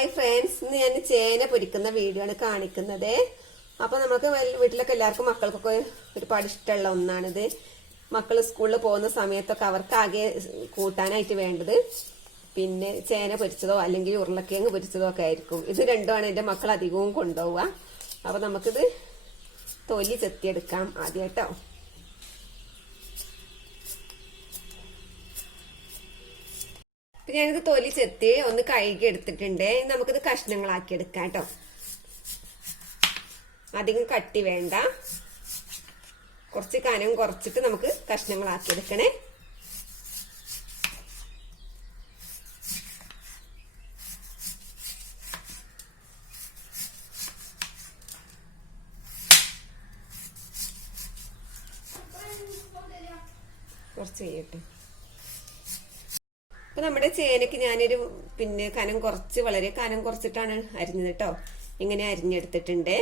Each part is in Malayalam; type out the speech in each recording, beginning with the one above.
ഹായ് ഫ്രണ്ട്സ്, ഇന്ന് ഞാൻ ചേന പൊരിക്കുന്ന വീഡിയോ ആണ് കാണിക്കുന്നത്. അപ്പോൾ നമുക്ക് വീട്ടിലൊക്കെ എല്ലാവർക്കും മക്കൾക്കൊക്കെ ഒരുപാട് ഇഷ്ടമുള്ള ഒന്നാണിത്. മക്കൾ സ്കൂളിൽ പോകുന്ന സമയത്തൊക്കെ അവർക്ക് ആകെ കൂട്ടാനായിട്ട് വേണ്ടത് പിന്നെ ചേന പൊരിച്ചതോ അല്ലെങ്കിൽ ഉരുളക്കിഴങ്ങ് പൊരിച്ചതോ ഒക്കെ ആയിരിക്കും. ഇത് രണ്ടുമാണ് എൻ്റെ മക്കൾ അധികവും കൊണ്ടുപോവുക. അപ്പോൾ നമുക്കിത് തൊലി ചെത്തിയെടുക്കാം ആദ്യം കേട്ടോ. ഞാനിത് തൊലി ചെത്തി ഒന്ന് കഴുകി എടുത്തിട്ടുണ്ട്. നമുക്കിത് കഷ്ണങ്ങളാക്കി എടുക്കാം കേട്ടോ. അധികം കട്ടി വേണ്ട, കുറച്ച് കനം കുറച്ചിട്ട് നമുക്ക് കഷ്ണങ്ങളാക്കി എടുക്കണേ. കുറച്ച് ചെയ്യട്ടെ. അപ്പൊ നമ്മുടെ ചേനക്ക് ഞാനൊരു കനം കുറച്ച്, വളരെ കനം കുറച്ചിട്ടാണ് അരിഞ്ഞത് കേട്ടോ. ഇങ്ങനെ അരിഞ്ഞെടുത്തിട്ടുണ്ട്.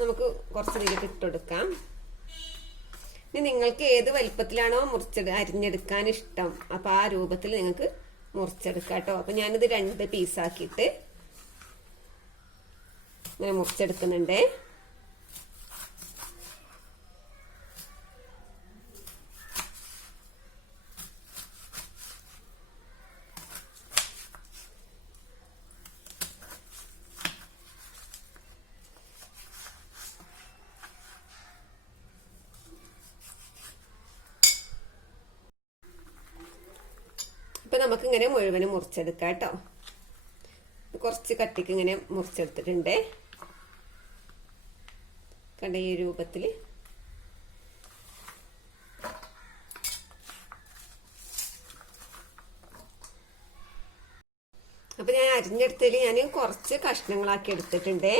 നമുക്ക് കുറച്ച് ഇതിലേക്ക് ഇട്ടുകൊടുക്കാം. ഇനി നിങ്ങൾക്ക് ഏത് വലിപ്പത്തിലാണോ അരിഞ്ഞെടുക്കാൻ ഇഷ്ടം, അപ്പൊ ആ രൂപത്തിൽ നിങ്ങൾക്ക് മുറിച്ചെടുക്കാം കേട്ടോ. അപ്പൊ ഞാനിത് 2 പീസാക്കിയിട്ട് ഇങ്ങനെ മുറിച്ചെടുക്കുന്നുണ്ട്. ഇപ്പൊ നമുക്ക് ഇങ്ങനെ മുഴുവനും മുറിച്ചെടുക്കാം കേട്ടോ. കുറച്ച് കട്ടിക്ക് ഇങ്ങനെ മുറിച്ചെടുത്തിട്ടുണ്ട്. കണ്ട ഈ രൂപത്തില്. അപ്പൊ ഞാൻ അരിഞ്ഞെടുത്തതിൽ ഞാൻ കുറച്ച് കഷ്ണങ്ങളാക്കി എടുത്തിട്ടുണ്ട്.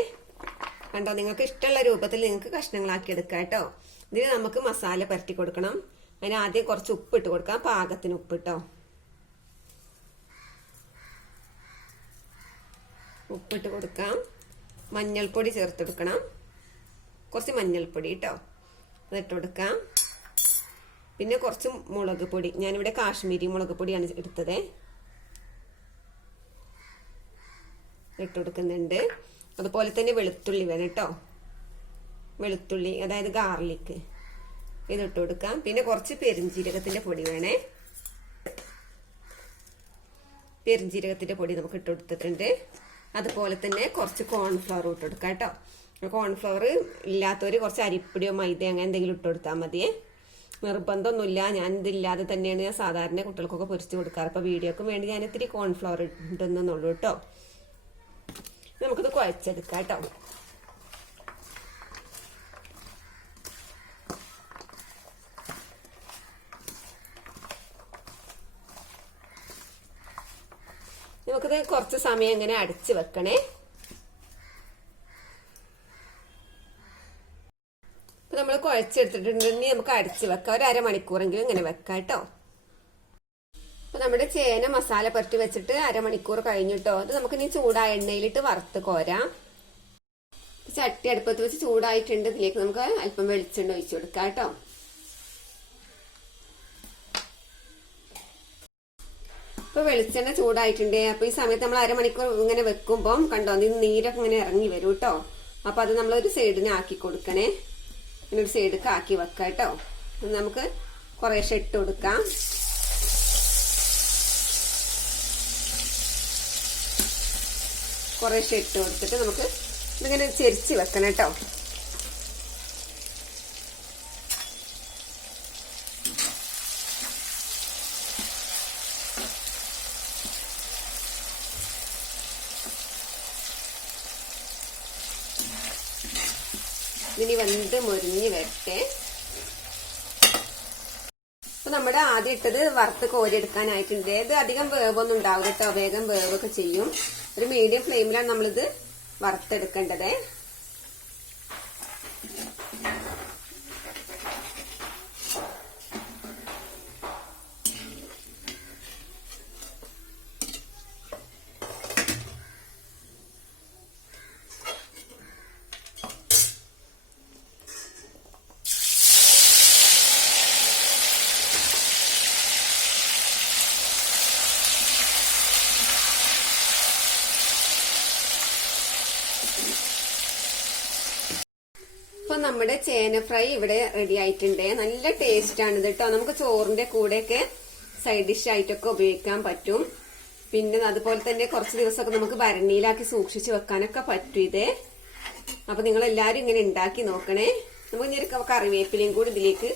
കണ്ടോ, നിങ്ങൾക്ക് ഇഷ്ടമുള്ള രൂപത്തിൽ നിങ്ങൾക്ക് കഷ്ണങ്ങളാക്കി എടുക്കാം കേട്ടോ. ഇതിന് നമുക്ക് മസാല പരട്ടി കൊടുക്കണം. അതിന് ആദ്യം കുറച്ച് ഉപ്പിട്ട് കൊടുക്കാം, പാകത്തിന് ഉപ്പിട്ടോ. ഉപ്പിട്ട് കൊടുക്കാം. മഞ്ഞൾപ്പൊടി ചേർത്തെടുക്കണം, കുറച്ച് മഞ്ഞൾപ്പൊടി കേട്ടോ, അതിട്ട് കൊടുക്കാം. പിന്നെ കുറച്ച് മുളക് പൊടി, ഞാനിവിടെ കാശ്മീരി മുളക് പൊടിയാണ് എടുത്തത്, ഇട്ട് കൊടുക്കുന്നുണ്ട്. അതുപോലെ തന്നെ വെളുത്തുള്ളി വേണം കേട്ടോ. വെളുത്തുള്ളി അതായത് ഗാർലിക് ഇതിട്ട് കൊടുക്കാം. പിന്നെ കുറച്ച് പെരുംജീരകത്തിന്റെ പൊടി വേണേ. പെരുംജീരകത്തിന്റെ പൊടി നമുക്ക് ഇട്ട് കൊടുത്തിട്ടുണ്ട്. അതുപോലെ തന്നെ കുറച്ച് കോൺഫ്ലവർ ഇട്ട് കൊടുക്കാം കേട്ടോ. കോൺഫ്ലവർ ഇല്ലാത്തവർ കുറച്ച് അരിപ്പൊടിയോ മൈദ അങ്ങനെ എന്തെങ്കിലും ഇട്ട് കൊടുത്താൽ മതിയേ. നിർബന്ധമൊന്നുമില്ല. ഞാൻ ഇതില്ലാതെ തന്നെയാണ് ഞാൻ സാധാരണ കുട്ടികൾക്കൊക്കെ പൊരിച്ച് കൊടുക്കാറ്. അപ്പോൾ വീഡിയോക്ക് വേണ്ടി ഞാൻ ഇത്തിരി കോൺഫ്ലവർ ഇടുന്നുള്ളൂ കേട്ടോ. നമുക്കിത് കുഴച്ചെടുക്കാം കേട്ടോ. നമുക്കിത് കുറച്ച് സമയം ഇങ്ങനെ അടച്ച് വെക്കണേ. ഇപ്പൊ നമ്മൾ കുഴച്ചെടുത്തിട്ടുണ്ടെങ്കിൽ നമുക്ക് അടച്ച് വെക്കാം. ഒരു അരമണിക്കൂറെങ്കിലും ഇങ്ങനെ വെക്കാം കേട്ടോ. അപ്പൊ നമ്മുടെ ചേന മസാല പുരട്ടി വെച്ചിട്ട് അരമണിക്കൂർ കഴിഞ്ഞിട്ടോ. അത് നമുക്ക് ഇനി ചൂടായ എണ്ണയിലിട്ട് വറുത്ത് കോരാം. ചട്ടി അടുപ്പത്ത് വെച്ച് ചൂടായിട്ടുണ്ട്. ഇതിലേക്ക് നമുക്ക് അല്പം വെളിച്ചെണ്ണ ഒഴിച്ചു കൊടുക്കാം കേട്ടോ. ഇപ്പൊ വെളിച്ചെണ്ണ ചൂടായിട്ടുണ്ട്. അപ്പൊ ഈ സമയത്ത് നമ്മൾ അരമണിക്കൂർ ഇങ്ങനെ വെക്കുമ്പോൾ കണ്ടോ, അതിന് നീരൊക്കെ ഇങ്ങനെ ഇറങ്ങി വരും കേട്ടോ. അപ്പൊ അത് നമ്മൾ ഒരു സൈഡിന് ആക്കി കൊടുക്കണേ. ഇങ്ങനെ ഒരു സൈഡിലേക്ക് ആക്കി വെക്കാം കേട്ടോ. നമുക്ക് കുറേശ്ശെ ഇട്ട് കൊടുക്കാം. കുറേശ്ശെ ഇട്ട് കൊടുത്തിട്ട് നമുക്ക് ഇതിങ്ങനെ ചെരിച്ച് വെക്കണം കേട്ടോ. ഇതിനി വെന്ത് മൊരിഞ്ഞ് വരട്ടെ. അപ്പൊ നമ്മുടെ ആദ്യം ഇട്ടത് വറുത്ത് കോരിയെടുക്കാനായിട്ടുണ്ട്. ഇത് അധികം വേവൊന്നും ഉണ്ടാവില്ല കേട്ടോ, വേഗം വേവൊക്കെ ചെയ്യും. ഒരു മീഡിയം ഫ്ലെയിമിലാണ് നമ്മളിത് വറുത്തെടുക്കേണ്ടത്. നമ്മുടെ ചേന ഫ്രൈ ഇവിടെ റെഡി ആയിട്ടുണ്ട്. നല്ല ടേസ്റ്റ് ആണ് ഇത് കേട്ടോ. നമുക്ക് ചോറിന്റെ കൂടെയൊക്കെ സൈഡ് ഡിഷ് ആയിട്ടൊക്കെ ഉപയോഗിക്കാൻ പറ്റും. പിന്നെ അതുപോലെ തന്നെ കുറച്ച് ദിവസമൊക്കെ നമുക്ക് ഭരണിയിലാക്കി സൂക്ഷിച്ചു വെക്കാനൊക്കെ പറ്റും ഇത്. അപ്പൊ നിങ്ങൾ എല്ലാരും ഇങ്ങനെ ഉണ്ടാക്കി നോക്കണേ. നമുക്ക് ഇനി ഒരു കറിവേപ്പിലയും കൂടി ഇതിലേക്ക്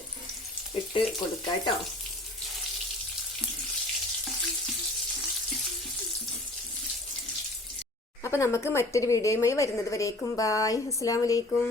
ഇട്ട് കൊടുക്കാം കേട്ടോ. അപ്പൊ നമുക്ക് മറ്റൊരു വീഡിയോയുമായി വരുന്നത് വരേക്കും ബായ്. അസ്സലാമു അലൈക്കും.